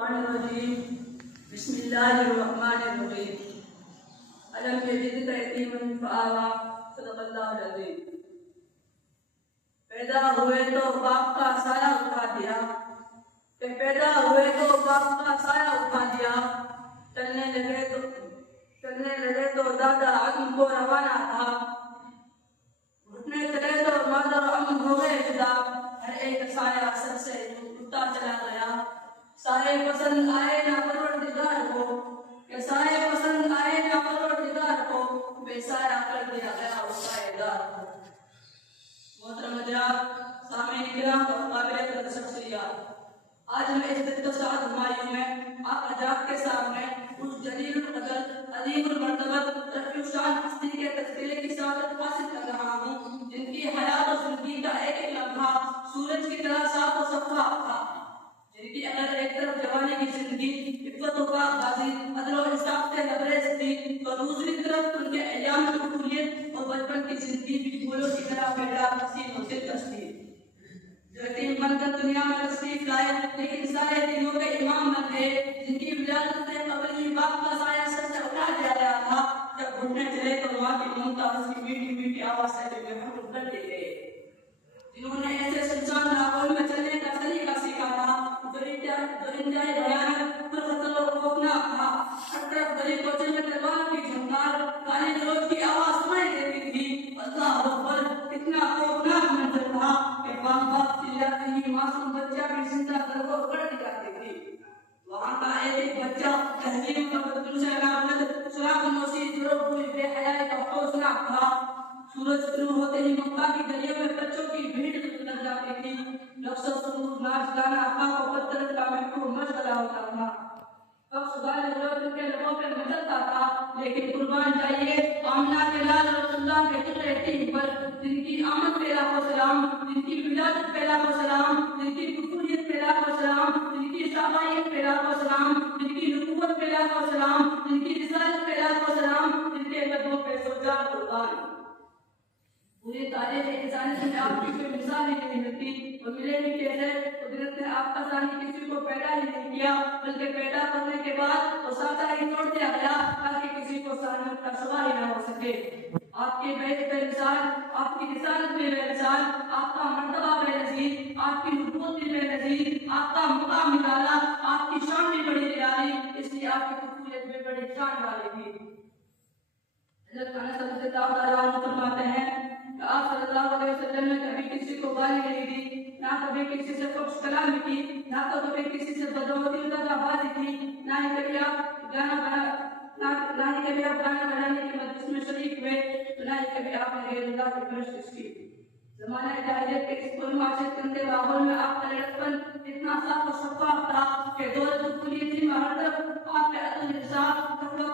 الشیطان الرجیم بسم اللہ الرحمن الرحیم الم یجدک یتیما فآویٰ صدق اللہ العظیم۔ پیدا ہوئے تو باپ کا سایہ اٹھا دیا، پیدا ہوئے تو باپ کا سایہ اٹھا دیا، چلنے لگے تو دادا عزم کو روانہ تھا، گھٹنے چلے تو مادر امن ہو گئے جدا، ہر ایک سایہ سر سے اٹھتا چلا گیا۔ سائے پسند آئے نہ پروردگار کو، کہ سائے پسند آئے نہ پروردگار کو، بے سایہ کر دیا گیا اس سایہ دار کو۔ محترم حضرات، سامعین کرام اور قابل قدر شخصیات، آج ہم اس دلچسپ ہمایوں میں آپ حضرات کے سامنے اس جلیل القدر عظیم المرتبت رفیع الشان ہستی کے تذکرے کی سعادت حاصل کر رہا ہوں، جن کی حیات و زندگی کا ایک ایک لمحہ سورج کی طرح صاف و شفاف تھا، جن کی اگر ایک طرف جوانی کی زندگی عفت و پاکبازی عدل و انصاف سے لبریز تھی، تو دوسری طرف ان کے ایام طفولیت اور بچپن کی زندگی بھی پھولوں کی طرح پیدا حسین و دلکش تھی۔ جو یتیم بن کر دنیا میں تشریف لائے لیکن سارے دینوں کے امام بن گئے، جن کی ولادت سے قبل ہی باپ کا سایہ سر سے اٹھا دیا گیا تھا، جب گھٹنے چلے تو ماں کی ممتا اس کی میٹھی میٹھی آواز سے بھی محروم کر دی گئے، جنہوں نے ایسے سنسان ماحول میں چلنے کا طریقہ سیکھا تھا جو انتہائی بھیانک، پرخطر و خوفناک تھا۔ ہر طرف گلی کوچے میں تلواروں کی جھنکار، گالی گلوچ کی آواز سنائی دیتی تھی۔ اللہ اکبر، اتنا خوفناک منظر تھا کہ باپ چلاتے ہی معصوم بچہ بھی زندہ کر کو کر دی جاتی تھی۔ وہاں کا ایک ایک بچہ تہذیب کا بدل سے نابلد، سراغ نوشی، ضرور ہوئی بے حیائی کا خوفناک تھا۔ سورج طلوع ہوتے ہی مکہ کی گلیوں میں بچوں کی بھیڑ لگ جاتی تھی، رقص و سرور، ناچ گانا، خاک و پتھر کا محبوب مشغلہ ہوتا تھا۔ وقت گانے گلوچ کے لبوں پہ مچلتا تھا، لیکن قربان جائیے آمنہ کے لال رسول اللہ کے ذکر یتیم پر، جن کی آمد پہ لاکھوں سلام، جن کی ولادت پہ لاکھوں سلام، جن کی طفولیت پہ لاکھوں سلام، جن کی شابائیت پہ لاکھوں سلام، جن کی نبوت پہ لاکھوں سلام، جن کی رسالت پہ لاکھوں سلام، جن کے قدموں پہ سجا قربان۔ پوری تاریخ انسانیت میں آپ کی کوئی مثال ہی نہیں ملتی، اور ملے بھی کیسے؟ قدرت نے آپ کا ثانی کسی کو پیدا ہی نہیں کیا، بلکہ پیدا کرنے کے بعد وہ سانچہ ہی توڑ دیا گیا تاکہ کسی کو ثانیت کا شبہ ہی نہ ہو سکے۔ آپ کے بیت بے مثال، آپ کی رسالت میں بے مثال، آپ کا مرتبہ بے نظیر، آپ کی نبوت بھی بے نظیر، آپ کا مقام نرالا، آپ کی شان بھی بڑی نرالی، اس لیے آپ کی طفولیت بھی بڑی شان والی تھی۔ حضرت انس رضی اللہ عنہ فرماتے ہیں کہ آپ صلی اللہ علیہ وسلم نے کبھی کسی کو گالی نہیں دی، نہ کبھی کسی سے فحش کلامی کی، نہ تو کبھی کسی سے بدعوتی دغا بازی کی، نہ ہی کبھی آپ گانا بنانے کے مجلس میں شریک ہوئے، نہ ہی کبھی آپ نے غیر اللہ کی پرستش کی۔ زمانہ جاہلیت کے اس پرمعاشرت گندے ماحول میں آپ کا لڑکپن اتنا صاف و شفاف تھا کہ دور طفولیت میں ہر طرف آپ کے عدل انصاف، تقویٰ